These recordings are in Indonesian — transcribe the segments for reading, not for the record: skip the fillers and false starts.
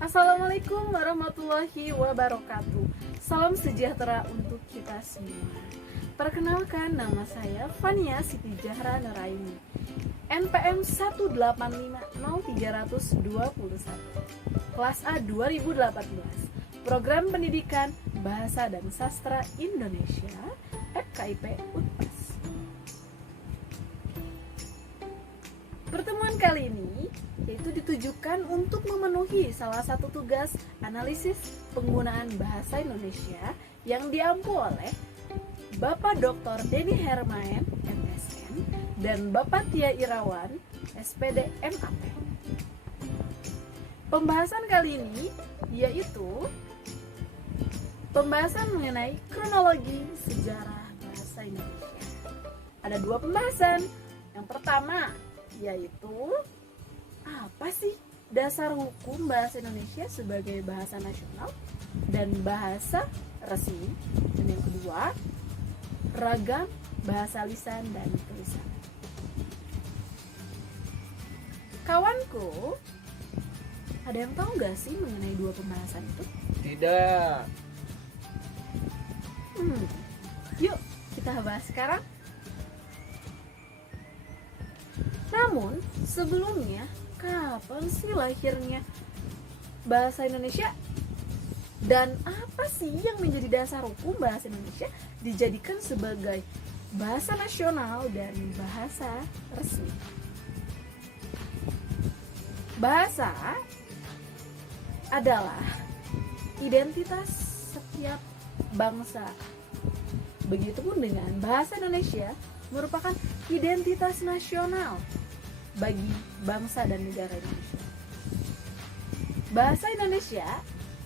Assalamualaikum warahmatullahi wabarakatuh. Salam sejahtera untuk kita semua. Perkenalkan, nama saya Fania Siti Zahra Nuraini, NPM 1850321, kelas A 2018, Program Pendidikan Bahasa dan Sastra Indonesia, FKIP Unpas. Pertemuan kali ini yaitu ditujukan untuk memenuhi salah satu tugas analisis penggunaan bahasa Indonesia yang diampu oleh Bapak Dr. Denny Hermain, MSN, dan Bapak Tia Irawan, SPD MAP. Pembahasan kali ini yaitu pembahasan mengenai kronologi sejarah bahasa Indonesia. Ada dua pembahasan. Yang pertama yaitu apa sih dasar hukum bahasa Indonesia sebagai bahasa nasional dan bahasa resmi, dan yang kedua ragam bahasa lisan dan tulisan. Kawanku, ada yang tahu gak sih mengenai dua pembahasan itu? Tidak. Yuk kita bahas sekarang. Namun sebelumnya, kapan sih lahirnya bahasa Indonesia? Dan apa sih yang menjadi dasar hukum bahasa Indonesia dijadikan sebagai bahasa nasional dan bahasa resmi? Bahasa adalah identitas setiap bangsa. Begitupun dengan bahasa Indonesia merupakan identitas nasional bagi bangsa dan negara Indonesia. Bahasa Indonesia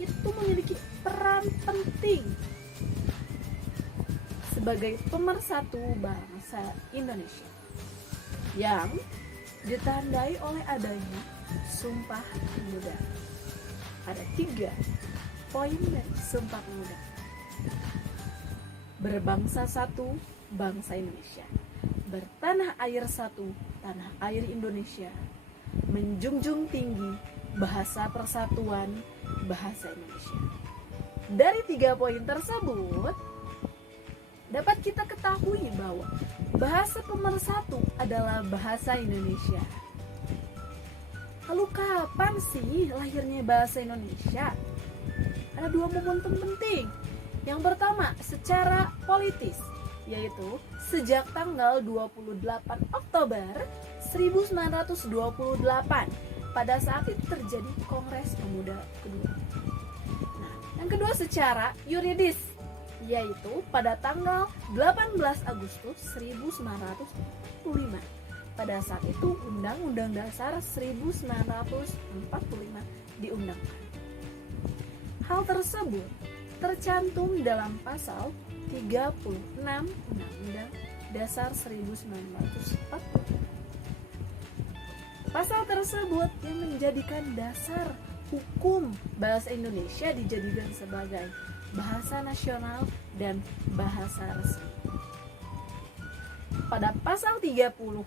itu memiliki peran penting sebagai pemersatu bangsa Indonesia yang ditandai oleh adanya Sumpah Pemuda. Ada 3 poin dari Sumpah Pemuda. Berbangsa satu, bangsa Indonesia. Bertanah air satu, tanah air Indonesia. Menjunjung tinggi bahasa persatuan, bahasa Indonesia. Dari 3 poin tersebut dapat kita ketahui bahwa bahasa pemersatu adalah bahasa Indonesia. Lalu kapan sih lahirnya bahasa Indonesia? Ada 2 momentum penting. Yang pertama, secara politis, yaitu sejak tanggal 28 Oktober 1928. Pada saat itu terjadi Kongres Pemuda kedua. Nah, yang kedua secara yuridis, yaitu pada tanggal 18 Agustus 1945. Pada saat itu Undang-Undang Dasar 1945 diundangkan. Hal tersebut tercantum dalam pasal 36 Undang-Undang Dasar 1945. Pasal tersebut yang menjadikan dasar hukum bahasa Indonesia dijadikan sebagai bahasa nasional dan bahasa resmi. Pada pasal 36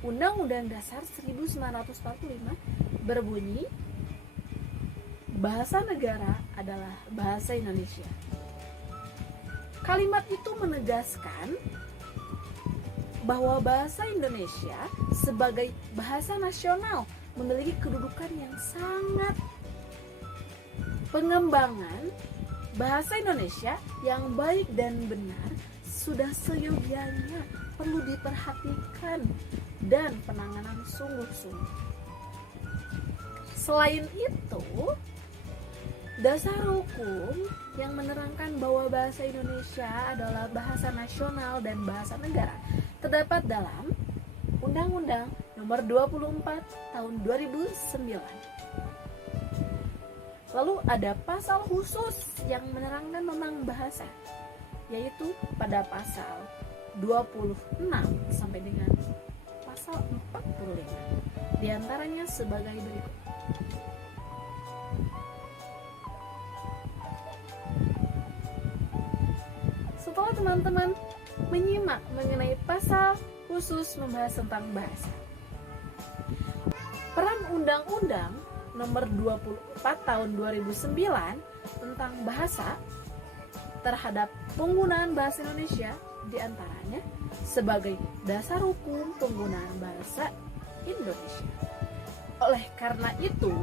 Undang-Undang Dasar 1945 berbunyi, bahasa negara adalah bahasa Indonesia. Kalimat itu menegaskan bahwa bahasa Indonesia sebagai bahasa nasional memiliki kedudukan yang sangat. Pengembangan bahasa Indonesia yang baik dan benar sudah seyogyanya perlu diperhatikan dan penanganan sungguh-sungguh. Selain itu, dasar hukum yang menerangkan bahwa bahasa Indonesia adalah bahasa nasional dan bahasa negara terdapat dalam Undang-Undang Nomor 24 Tahun 2009. Lalu ada pasal khusus yang menerangkan tentang bahasa, yaitu pada pasal 26 sampai dengan pasal 45. Di antaranya sebagai berikut. Setelah teman-teman menyimak mengenai pasal khusus membahas tentang bahasa, peran undang-undang nomor 24 tahun 2009 tentang bahasa terhadap penggunaan bahasa Indonesia, diantaranya sebagai dasar hukum penggunaan bahasa Indonesia. Oleh karena itu,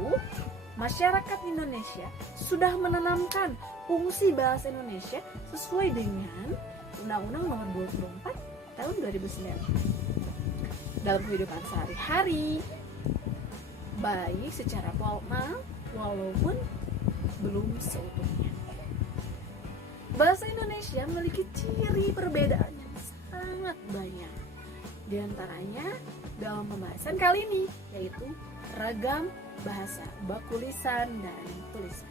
masyarakat Indonesia sudah menanamkan fungsi bahasa Indonesia sesuai dengan Undang-Undang nomor 24 tahun 2009 dalam kehidupan sehari-hari, baik secara formal walaupun belum seutuhnya. Bahasa Indonesia memiliki ciri perbedaan yang sangat banyak. Di antaranya dalam pembahasan kali ini yaitu ragam bahasa baku lisan dan tulisan.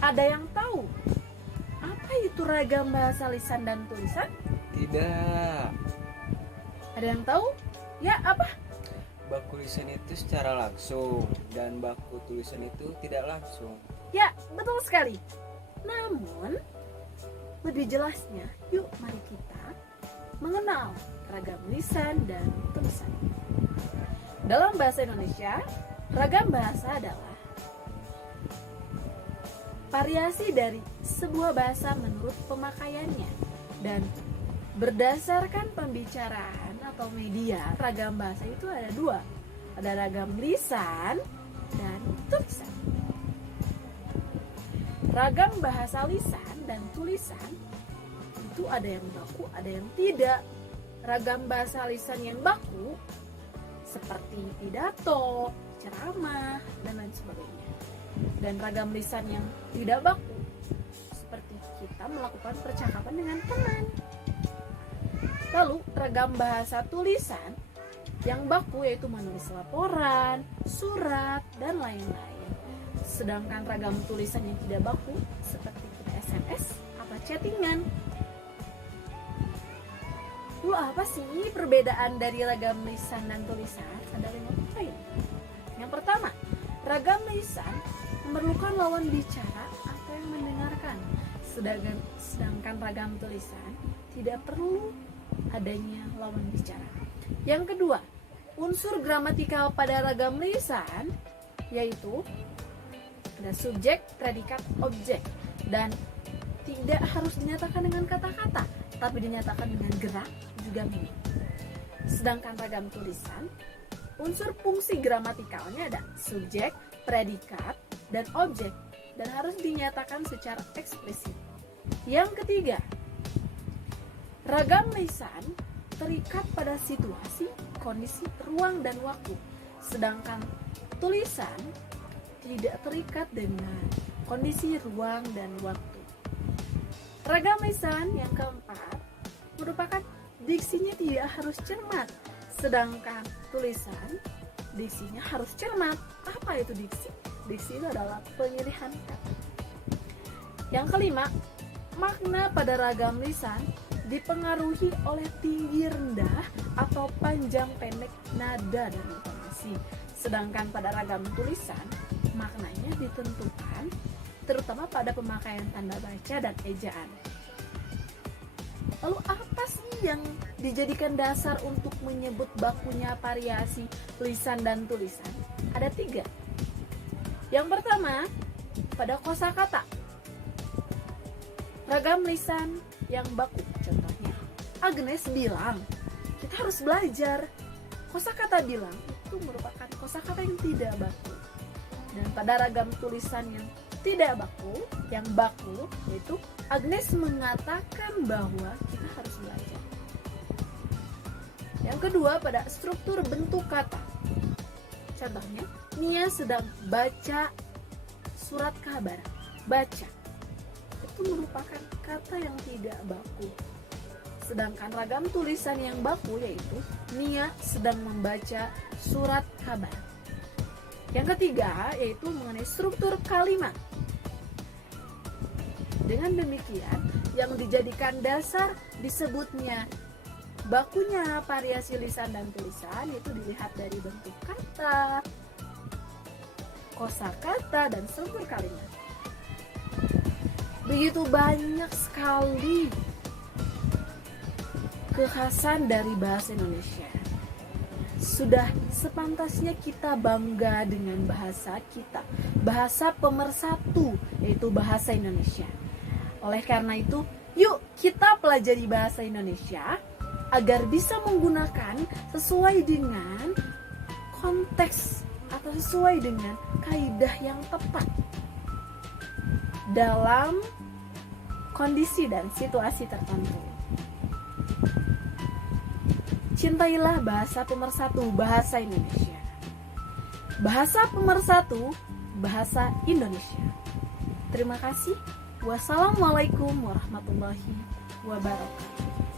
Ada yang tahu apa itu ragam bahasa lisan dan tulisan? Tidak. Ada yang tahu? Ya, apa? Baku lisan itu secara langsung dan baku tulisan itu tidak langsung. Ya, betul sekali. Namun, lebih jelasnya, yuk mari kita mengenal ragam lisan dan tulisan. Dalam bahasa Indonesia, ragam bahasa adalah variasi dari sebuah bahasa menurut pemakaiannya dan berdasarkan pembicaraan atau media. Ragam bahasa itu ada dua, ada ragam lisan dan tulisan. Ragam bahasa lisan dan tulisan itu ada yang baku, ada yang tidak. Ragam bahasa lisan yang baku seperti pidato, ceramah, dan lain sebagainya. Dan ragam lisan yang tidak baku seperti kita melakukan percakapan dengan teman. Lalu ragam bahasa tulisan yang baku yaitu menulis laporan, surat, dan lain-lain. Sedangkan ragam tulisan yang tidak baku seperti kita SMS atau chattingan. Lalu apa sih perbedaan dari ragam lisan dan tulisan? Ada 5 poin. Yang pertama, ragam lisan memerlukan lawan bicara atau yang mendengarkan. Sedangkan ragam tulisan tidak perlu adanya lawan bicara. Yang kedua, unsur gramatikal pada ragam lisan yaitu ada subjek, predikat, objek, dan tidak harus dinyatakan dengan kata-kata, tapi dinyatakan dengan gerak juga mimik. Sedangkan ragam tulisan, unsur fungsi gramatikalnya ada subjek, predikat, dan objek, dan harus dinyatakan secara eksplisit. Yang ketiga, ragam lisan terikat pada situasi, kondisi, ruang, dan waktu. Sedangkan tulisan tidak terikat dengan kondisi, ruang, dan waktu. Ragam lisan yang keempat merupakan diksinya tidak harus cermat. Sedangkan tulisan diksinya harus cermat. Apa itu diksi? Diksi itu adalah pemilihan kata. Yang kelima, makna pada ragam lisan dipengaruhi oleh tinggi rendah atau panjang pendek nada dan intonasi. Sedangkan pada ragam tulisan, maknanya ditentukan terutama pada pemakaian tanda baca dan ejaan. Lalu apa sih yang dijadikan dasar untuk menyebut bakunya variasi lisan dan tulisan? Ada 3. Yang pertama, pada kosakata. Ragam lisan yang baku, contohnya Agnes bilang, kita harus belajar. Kosakata bilang itu merupakan kosakata yang tidak baku. Dan pada ragam tulisan yang tidak baku, yang baku yaitu Agnes mengatakan bahwa kita harus belajar. Yang kedua, pada struktur bentuk kata. Contohnya, Nia sedang baca surat kabar. Baca itu merupakan kata yang tidak baku. Sedangkan ragam tulisan yang baku yaitu Nia sedang membaca surat kabar. Yang ketiga yaitu mengenai struktur kalimat. Dengan demikian, yang dijadikan dasar disebutnya bakunya variasi lisan dan tulisan itu dilihat dari bentuk kata, kosakata, dan struktur kalimat. Begitu banyak sekali kekhasan dari bahasa Indonesia. sudah sepantasnya kita bangga dengan bahasa kita, bahasa pemersatu, yaitu bahasa Indonesia. Oleh karena itu, yuk kita pelajari bahasa Indonesia agar bisa menggunakan sesuai dengan konteks atau sesuai dengan kaidah yang tepat dalam kondisi dan situasi tertentu. Cintailah bahasa pemersatu, bahasa Indonesia. Bahasa pemersatu, bahasa Indonesia. Terima kasih. Wassalamualaikum warahmatullahi wabarakatuh.